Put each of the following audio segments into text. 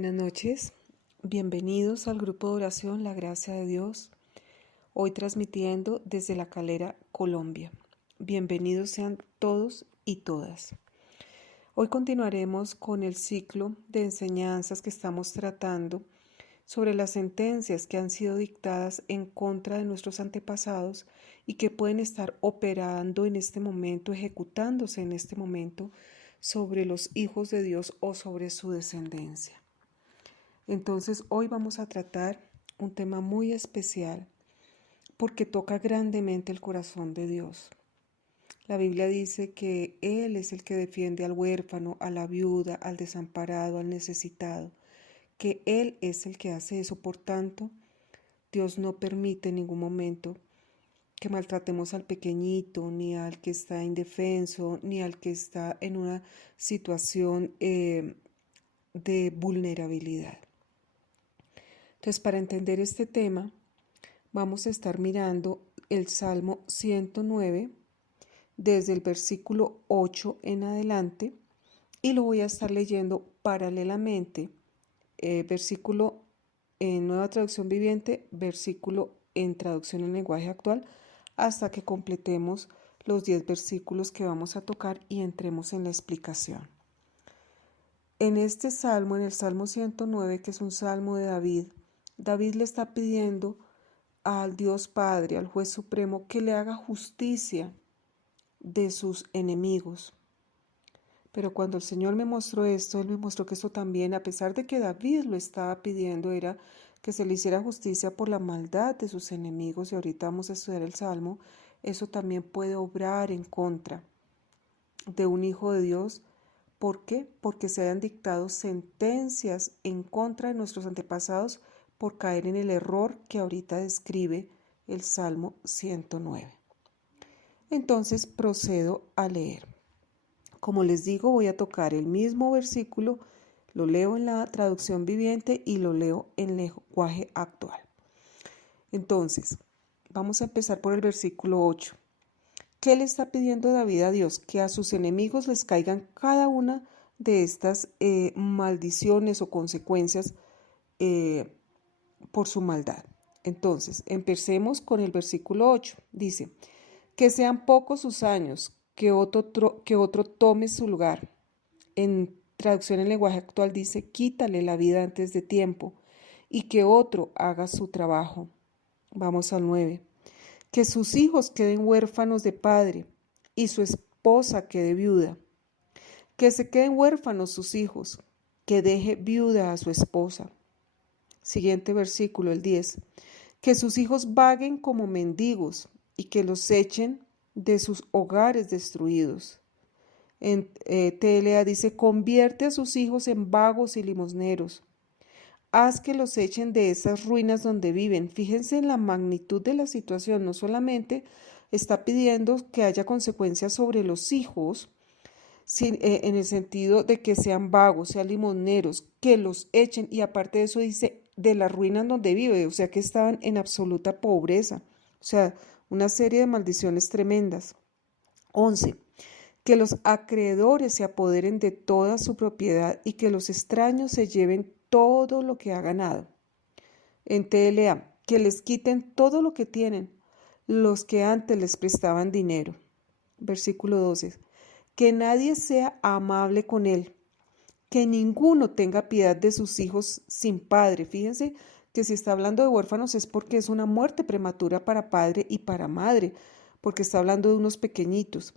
Buenas noches, bienvenidos al grupo de oración La Gracia de Dios, hoy transmitiendo desde La Calera, Colombia. Bienvenidos sean todos y todas. Hoy continuaremos con el ciclo de enseñanzas que estamos tratando sobre las sentencias que han sido dictadas en contra de nuestros antepasados y que pueden estar operando en este momento, ejecutándose en este momento sobre los hijos de Dios o sobre su descendencia. Entonces hoy vamos a tratar un tema muy especial porque toca grandemente el corazón de Dios. La Biblia dice que Él es el que defiende al huérfano, a la viuda, al desamparado, al necesitado, que Él es el que hace eso. Por tanto, Dios no permite en ningún momento que maltratemos al pequeñito, ni al que está indefenso, ni al que está en una situación de vulnerabilidad. Entonces, para entender este tema, vamos a estar mirando el Salmo 109 desde el versículo 8 en adelante y lo voy a estar leyendo paralelamente, versículo en Nueva Traducción Viviente, versículo en Traducción en Lenguaje Actual, hasta que completemos los 10 versículos que vamos a tocar y entremos en la explicación. En este salmo, en el Salmo 109, que es un salmo de David, David le está pidiendo al Dios Padre, al Juez Supremo, que le haga justicia de sus enemigos. Pero cuando el Señor me mostró esto, Él me mostró que eso también, a pesar de que David lo estaba pidiendo, era que se le hiciera justicia por la maldad de sus enemigos, y ahorita vamos a estudiar el Salmo, eso también puede obrar en contra de un hijo de Dios. ¿Por qué? Porque se hayan dictado sentencias en contra de nuestros antepasados por caer en el error que ahorita describe el Salmo 109. Entonces procedo a leer. Como les digo, voy a tocar el mismo versículo, lo leo en la traducción viviente y lo leo en lenguaje actual. Entonces, vamos a empezar por el versículo 8. ¿Qué le está pidiendo David a Dios? Que a sus enemigos les caigan cada una de estas maldiciones o consecuencias por su maldad. Entonces, empecemos con el versículo 8. Dice, que sean pocos sus años, que otro tome su lugar. En traducción en lenguaje actual dice, quítale la vida antes de tiempo y que otro haga su trabajo. Vamos al 9. Que sus hijos queden huérfanos de padre y su esposa quede viuda. Que se queden huérfanos sus hijos, que deje viuda a su esposa. Siguiente versículo, el 10. Que sus hijos vaguen como mendigos y que los echen de sus hogares destruidos. En TLA dice, convierte a sus hijos en vagos y limosneros. Haz que los echen de esas ruinas donde viven. Fíjense en la magnitud de la situación. No solamente está pidiendo que haya consecuencias sobre los hijos, en el sentido de que sean vagos, sean limosneros, que los echen. Y aparte de eso dice, de las ruinas donde vive, o sea que estaban en absoluta pobreza. O sea, una serie de maldiciones tremendas. 11. Que los acreedores se apoderen de toda su propiedad y que los extraños se lleven todo lo que ha ganado. En TLA, que les quiten todo lo que tienen, los que antes les prestaban dinero. Versículo 12. Que nadie sea amable con él, que ninguno tenga piedad de sus hijos sin padre. Fíjense que si está hablando de huérfanos es porque es una muerte prematura para padre y para madre, porque está hablando de unos pequeñitos.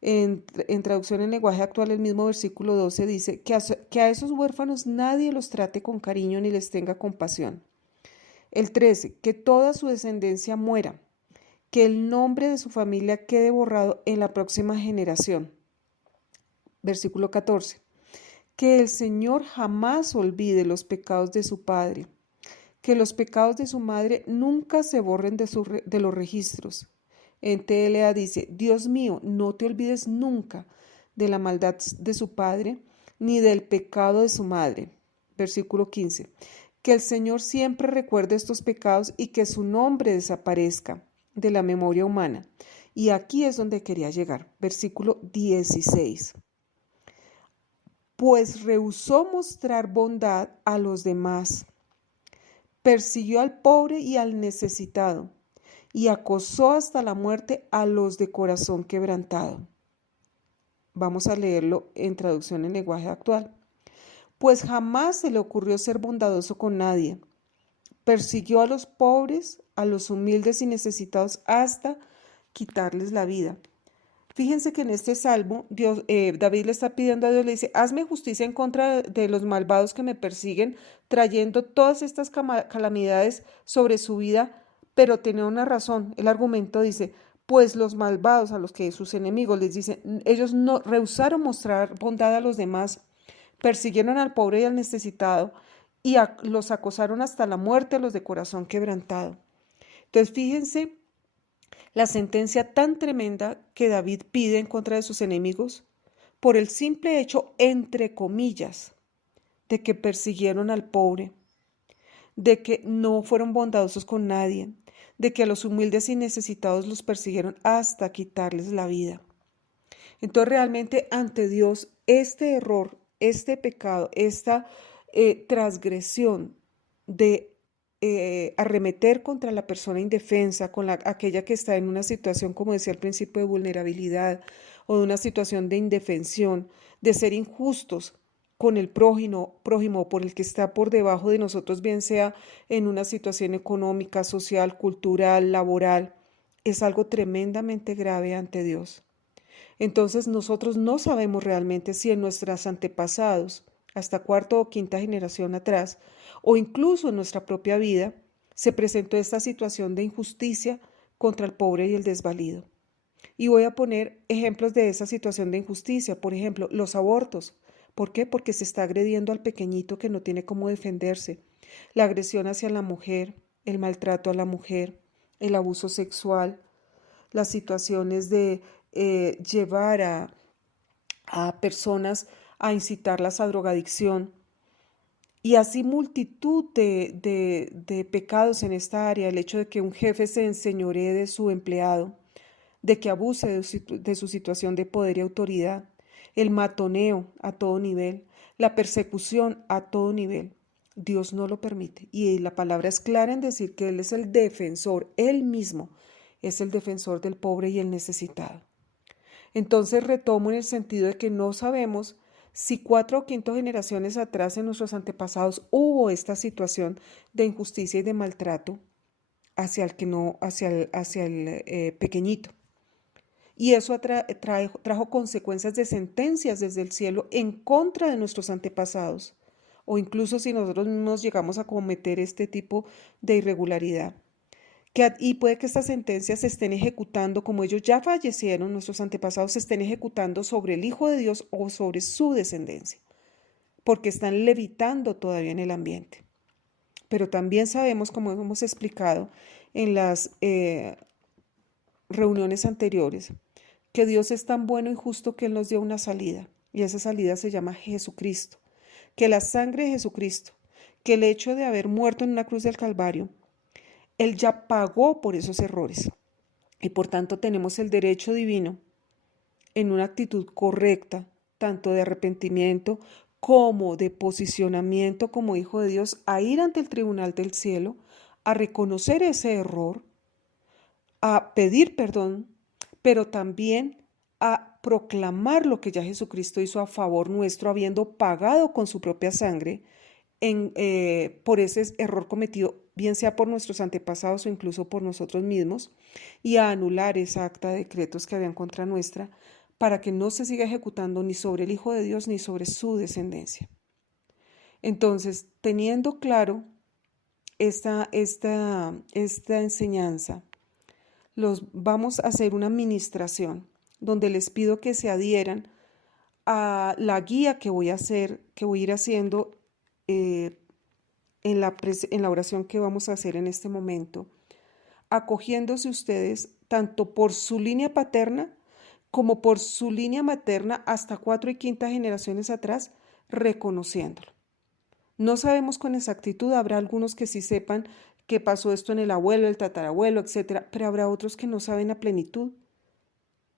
En traducción en lenguaje actual, el mismo versículo 12 dice que a esos huérfanos nadie los trate con cariño ni les tenga compasión. El 13, que toda su descendencia muera, que el nombre de su familia quede borrado en la próxima generación. Versículo 14, que el Señor jamás olvide los pecados de su padre, que los pecados de su madre nunca se borren de los registros. En TLA dice, Dios mío, no te olvides nunca de la maldad de su padre ni del pecado de su madre. Versículo 15. Que el Señor siempre recuerde estos pecados y que su nombre desaparezca de la memoria humana. Y aquí es donde quería llegar. Versículo 16. pues rehusó mostrar bondad a los demás, persiguió al pobre y al necesitado, y acosó hasta la muerte a los de corazón quebrantado. Vamos a leerlo en traducción en lenguaje actual. Pues jamás se le ocurrió ser bondadoso con nadie. Persiguió a los pobres, a los humildes y necesitados hasta quitarles la vida. Fíjense que en este salmo David le está pidiendo a Dios, le dice, hazme justicia en contra de los malvados que me persiguen, trayendo todas estas calamidades sobre su vida, pero tenía una razón. El argumento dice, pues los malvados, a los que sus enemigos les dicen, ellos no rehusaron mostrar bondad a los demás, persiguieron al pobre y al necesitado y los acosaron hasta la muerte a los de corazón quebrantado. Entonces fíjense la sentencia tan tremenda que David pide en contra de sus enemigos por el simple hecho, entre comillas, de que persiguieron al pobre, de que no fueron bondadosos con nadie, de que a los humildes y necesitados los persiguieron hasta quitarles la vida. Entonces realmente ante Dios este error, este pecado, esta transgresión de arremeter contra la persona indefensa, con aquella que está en una situación, como decía al principio, de vulnerabilidad o de una situación de indefensión, de ser injustos con el prójimo por el que está por debajo de nosotros, bien sea en una situación económica, social, cultural, laboral, es algo tremendamente grave ante Dios. Entonces nosotros no sabemos realmente si en nuestros antepasados, hasta cuarta o quinta generación atrás, o incluso en nuestra propia vida, se presentó esta situación de injusticia contra el pobre y el desvalido. Y voy a poner ejemplos de esa situación de injusticia. Por ejemplo, los abortos. ¿Por qué? Porque se está agrediendo al pequeñito que no tiene cómo defenderse. La agresión hacia la mujer, el maltrato a la mujer, el abuso sexual, las situaciones de llevar a personas a incitarlas a drogadicción y así multitud de pecados en esta área, el hecho de que un jefe se enseñoree de su empleado, de que abuse de su situación de poder y autoridad, el matoneo a todo nivel, la persecución a todo nivel. Dios no lo permite y la palabra es clara en decir que Él es el defensor, Él mismo es el defensor del pobre y el necesitado. Entonces retomo en el sentido de que no sabemos si cuatro o quinto generaciones atrás en nuestros antepasados hubo esta situación de injusticia y de maltrato hacia el que no, hacia el pequeñito. Y eso trajo consecuencias de sentencias desde el cielo en contra de nuestros antepasados, o incluso si nosotros mismos llegamos a cometer este tipo de irregularidad. Y puede que estas sentencias se estén ejecutando, como ellos ya fallecieron, nuestros antepasados se estén ejecutando sobre el Hijo de Dios o sobre su descendencia, porque están levitando todavía en el ambiente. Pero también sabemos, como hemos explicado en las reuniones anteriores, que Dios es tan bueno y justo que Él nos dio una salida, y esa salida se llama Jesucristo, que la sangre de Jesucristo, que el hecho de haber muerto en una cruz del Calvario, Él ya pagó por esos errores y por tanto tenemos el derecho divino en una actitud correcta, tanto de arrepentimiento como de posicionamiento como hijo de Dios, a ir ante el tribunal del cielo, a reconocer ese error, a pedir perdón, pero también a proclamar lo que ya Jesucristo hizo a favor nuestro, habiendo pagado con su propia sangre por ese error cometido, bien sea por nuestros antepasados o incluso por nosotros mismos, y a anular esa acta de decretos que habían contra nuestra, para que no se siga ejecutando ni sobre el Hijo de Dios ni sobre su descendencia. Entonces, teniendo claro esta enseñanza, vamos a hacer una administración donde les pido que se adhieran a la guía que voy a hacer, que voy a ir haciendo en la oración que vamos a hacer en este momento, acogiéndose ustedes tanto por su línea paterna como por su línea materna hasta cuarta y quinta generaciones atrás, reconociéndolo. No sabemos con exactitud, habrá algunos que sí sepan que pasó esto en el abuelo, el tatarabuelo, etcétera, pero habrá otros que no saben a plenitud.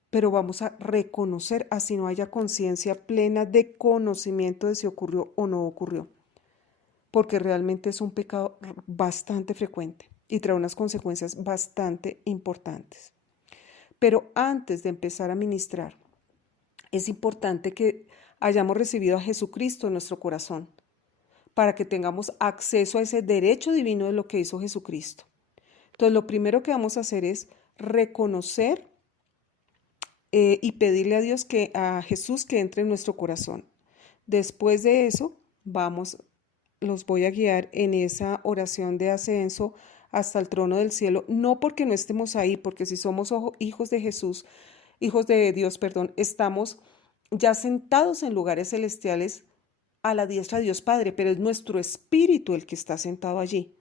pero vamos a reconocer así no haya conciencia plena de conocimiento de si ocurrió o no ocurrió, porque realmente es un pecado bastante frecuente y trae unas consecuencias bastante importantes. Pero antes de empezar a ministrar, es importante que hayamos recibido a Jesucristo en nuestro corazón, para que tengamos acceso a ese derecho divino de lo que hizo Jesucristo. Entonces, lo primero que vamos a hacer es reconocer y pedirle a Dios a Jesús que entre en nuestro corazón. Después de eso, los voy a guiar en esa oración de ascenso hasta el trono del cielo, no porque no estemos ahí, porque si somos hijos de Jesús, hijos de Dios, perdón, estamos ya sentados en lugares celestiales a la diestra de Dios Padre, pero es nuestro espíritu el que está sentado allí.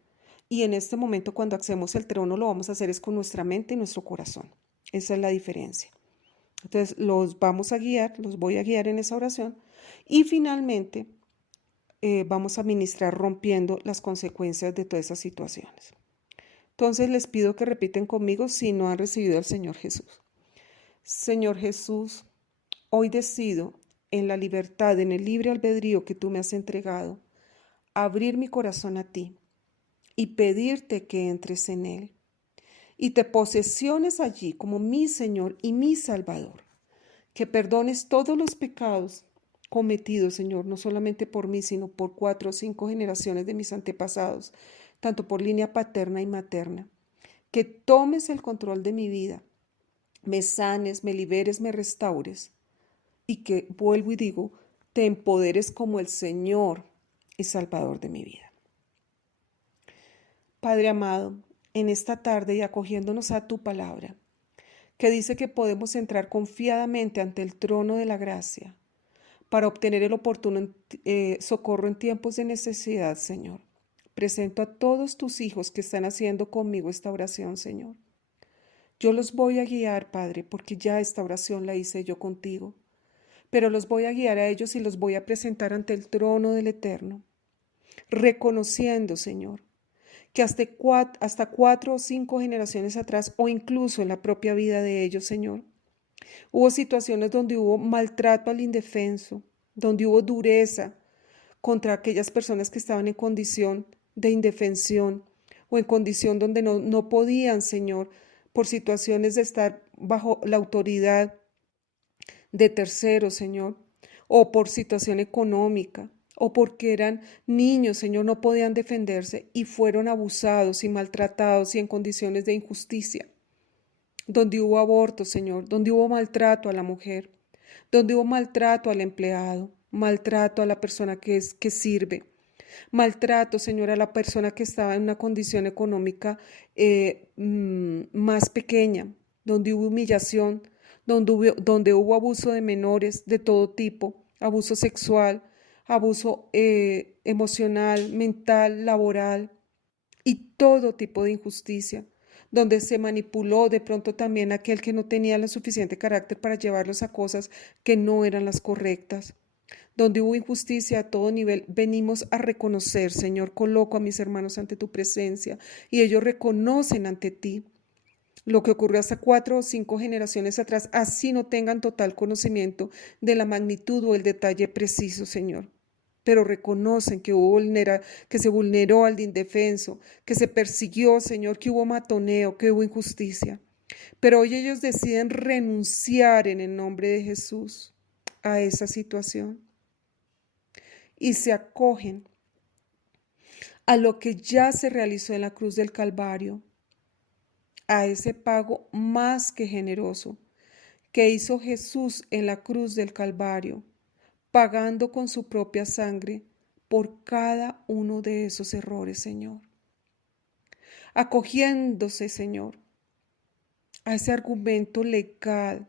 Y en este momento, cuando accedemos al trono, lo vamos a hacer es con nuestra mente y nuestro corazón. Esa es la diferencia. Entonces, los voy a guiar en esa oración. Y finalmente, vamos a ministrar rompiendo las consecuencias de todas esas situaciones. Entonces, les pido que repiten conmigo si no han recibido al Señor Jesús. Señor Jesús, hoy decido, en la libertad, en el libre albedrío que tú me has entregado, abrir mi corazón a ti y pedirte que entres en él y te posesiones allí como mi Señor y mi Salvador, que perdones todos los pecados cometidos, Señor, no solamente por mí, sino por 4 o 5 generaciones de mis antepasados, tanto por línea paterna y materna, que tomes el control de mi vida, me sanes, me liberes, me restaures, y que, vuelvo y digo, te empoderes como el Señor y Salvador de mi vida. Padre amado, en esta tarde y acogiéndonos a tu palabra, que dice que podemos entrar confiadamente ante el trono de la gracia para obtener el oportuno socorro en tiempos de necesidad, Señor. Presento a todos tus hijos que están haciendo conmigo esta oración, Señor. Yo los voy a guiar, Padre, porque ya esta oración la hice yo contigo, pero los voy a guiar a ellos y los voy a presentar ante el trono del Eterno, reconociendo, Señor, que hasta 4 o 5 generaciones atrás, o incluso en la propia vida de ellos, Señor, hubo situaciones donde hubo maltrato al indefenso, donde hubo dureza contra aquellas personas que estaban en condición de indefensión o en condición donde no podían, Señor, por situaciones de estar bajo la autoridad de terceros, Señor, o por situación económica, o porque eran niños, Señor, no podían defenderse y fueron abusados y maltratados y en condiciones de injusticia, donde hubo aborto, Señor, donde hubo maltrato a la mujer, donde hubo maltrato al empleado, maltrato a la persona que sirve, maltrato, Señor, a la persona que estaba en una condición económica más pequeña, donde hubo humillación, donde hubo abuso de menores de todo tipo, abuso sexual, abuso emocional, mental, laboral y todo tipo de injusticia, donde se manipuló de pronto también aquel que no tenía el suficiente carácter para llevarlos a cosas que no eran las correctas. Donde hubo injusticia a todo nivel, venimos a reconocer, Señor, coloco a mis hermanos ante tu presencia y ellos reconocen ante ti lo que ocurrió hasta 4 o 5 generaciones atrás, así no tengan total conocimiento de la magnitud o el detalle preciso, Señor. Pero reconocen que se vulneró al indefenso, que se persiguió, Señor, que hubo matoneo, que hubo injusticia. Pero hoy ellos deciden renunciar en el nombre de Jesús a esa situación y se acogen a lo que ya se realizó en la cruz del Calvario, a ese pago más que generoso que hizo Jesús en la cruz del Calvario, pagando con su propia sangre por cada uno de esos errores, Señor. Acogiéndose, Señor, a ese argumento legal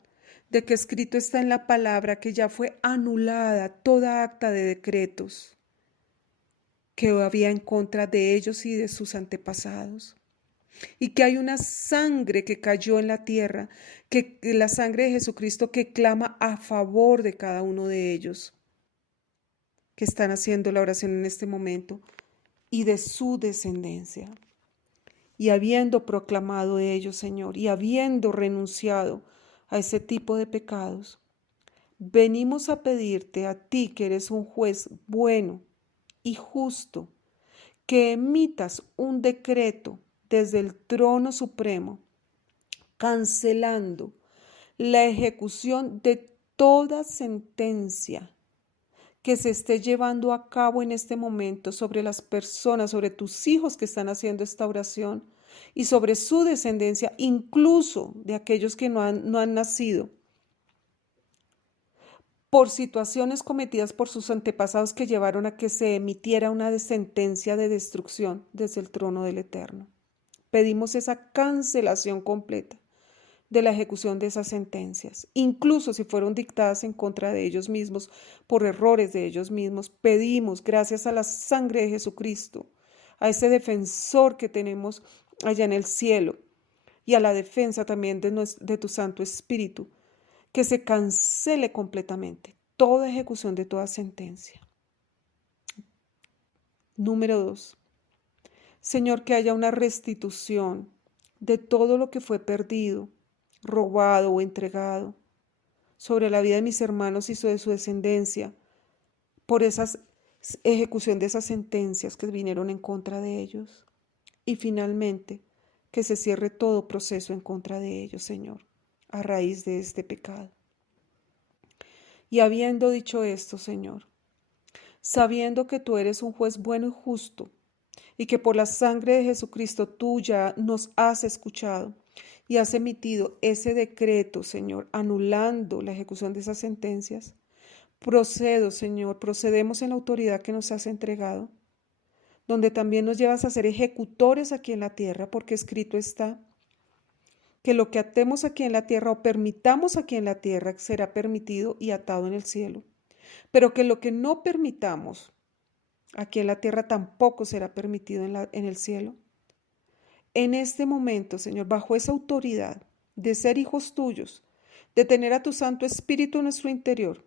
de que escrito está en la palabra que ya fue anulada toda acta de decretos que había en contra de ellos y de sus antepasados. Y que hay una sangre que cayó en la tierra, que la sangre de Jesucristo que clama a favor de cada uno de ellos que están haciendo la oración en este momento y de su descendencia. Y habiendo proclamado ellos, Señor, y habiendo renunciado a ese tipo de pecados. Venimos a pedirte a ti, que eres un juez bueno y justo, que emitas un decreto desde el trono supremo, cancelando la ejecución de toda sentencia que se esté llevando a cabo en este momento sobre las personas, sobre tus hijos que están haciendo esta oración y sobre su descendencia, incluso de aquellos que no han nacido, por situaciones cometidas por sus antepasados que llevaron a que se emitiera una sentencia de destrucción desde el trono del Eterno. Pedimos esa cancelación completa de la ejecución de esas sentencias, incluso si fueron dictadas en contra de ellos mismos, por errores de ellos mismos. Pedimos, gracias a la sangre de Jesucristo, a ese defensor que tenemos allá en el cielo y a la defensa también de tu Santo Espíritu, que se cancele completamente toda ejecución de toda sentencia. Número 2. Señor, que haya una restitución de todo lo que fue perdido, robado o entregado sobre la vida de mis hermanos y sobre su descendencia por esa ejecución de esas sentencias que vinieron en contra de ellos. Y finalmente, que se cierre todo proceso en contra de ellos, Señor, a raíz de este pecado. Y habiendo dicho esto, Señor, sabiendo que tú eres un juez bueno y justo, y que por la sangre de Jesucristo tú ya nos has escuchado y has emitido ese decreto, Señor, anulando la ejecución de esas sentencias, procedemos en la autoridad que nos has entregado, donde también nos llevas a ser ejecutores aquí en la tierra, porque escrito está que lo que atemos aquí en la tierra o permitamos aquí en la tierra será permitido y atado en el cielo, pero que lo que no permitamos aquí en la tierra tampoco será permitido en el cielo. En este momento, Señor, bajo esa autoridad de ser hijos tuyos, de tener a tu Santo Espíritu en nuestro interior,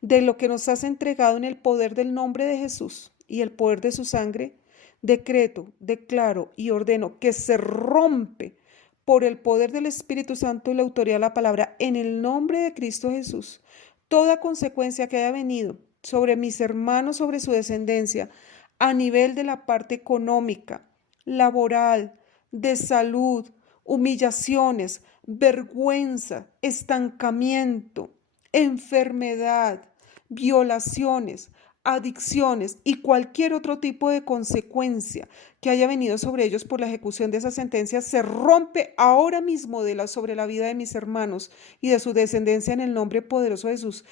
de lo que nos has entregado en el poder del nombre de Jesús y el poder de su sangre, decreto, declaro y ordeno que se rompe por el poder del Espíritu Santo y la autoridad de la palabra en el nombre de Cristo Jesús, toda consecuencia que haya venido sobre mis hermanos, sobre su descendencia, a nivel de la parte económica, laboral, de salud, humillaciones, vergüenza, estancamiento, enfermedad, violaciones, adicciones y cualquier otro tipo de consecuencia que haya venido sobre ellos por la ejecución de esa sentencia, se rompe ahora mismo sobre la vida de mis hermanos y de su descendencia en el nombre poderoso de Jesús.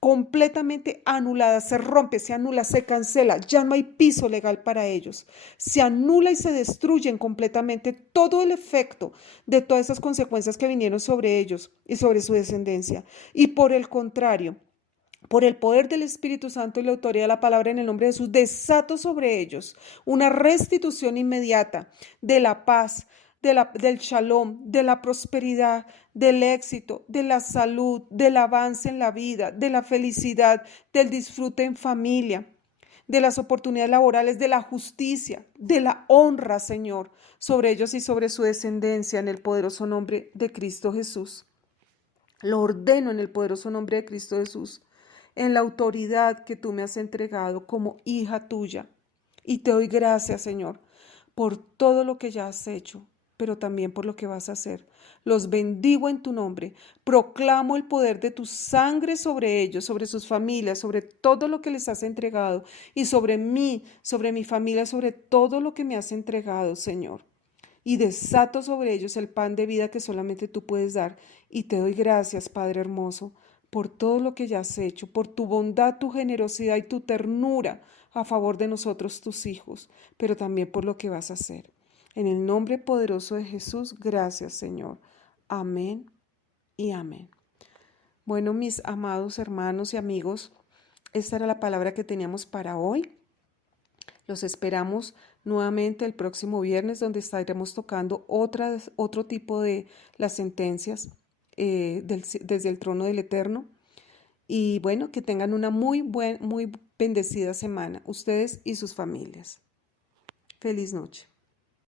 Completamente anulada, se rompe, se anula, se cancela, ya no hay piso legal para ellos. Se anula y se destruyen completamente todo el efecto de todas esas consecuencias que vinieron sobre ellos y sobre su descendencia. Y por el contrario, por el poder del Espíritu Santo y la autoridad de la palabra en el nombre de Jesús, desato sobre ellos una restitución inmediata de la paz, del shalom, de la prosperidad, del éxito, de la salud, del avance en la vida, de la felicidad, del disfrute en familia, de las oportunidades laborales, de la justicia, de la honra, Señor, sobre ellos y sobre su descendencia en el poderoso nombre de Cristo Jesús. Lo ordeno en el poderoso nombre de Cristo Jesús, en la autoridad que tú me has entregado como hija tuya. Y te doy gracias, Señor, por todo lo que ya has hecho, pero también por lo que vas a hacer. Los bendigo en tu nombre. Proclamo el poder de tu sangre sobre ellos, sobre sus familias, sobre todo lo que les has entregado y sobre mí, sobre mi familia, sobre todo lo que me has entregado, Señor. Y desato sobre ellos el pan de vida que solamente tú puedes dar. Y te doy gracias, Padre hermoso, por todo lo que ya has hecho, por tu bondad, tu generosidad y tu ternura a favor de nosotros, tus hijos, pero también por lo que vas a hacer. En el nombre poderoso de Jesús, gracias, Señor. Amén y amén. Bueno, mis amados hermanos y amigos, esta era la palabra que teníamos para hoy. Los esperamos nuevamente el próximo viernes, donde estaremos tocando otro tipo de las sentencias desde el trono del Eterno. Y bueno, que tengan una muy bendecida semana, ustedes y sus familias. Feliz noche.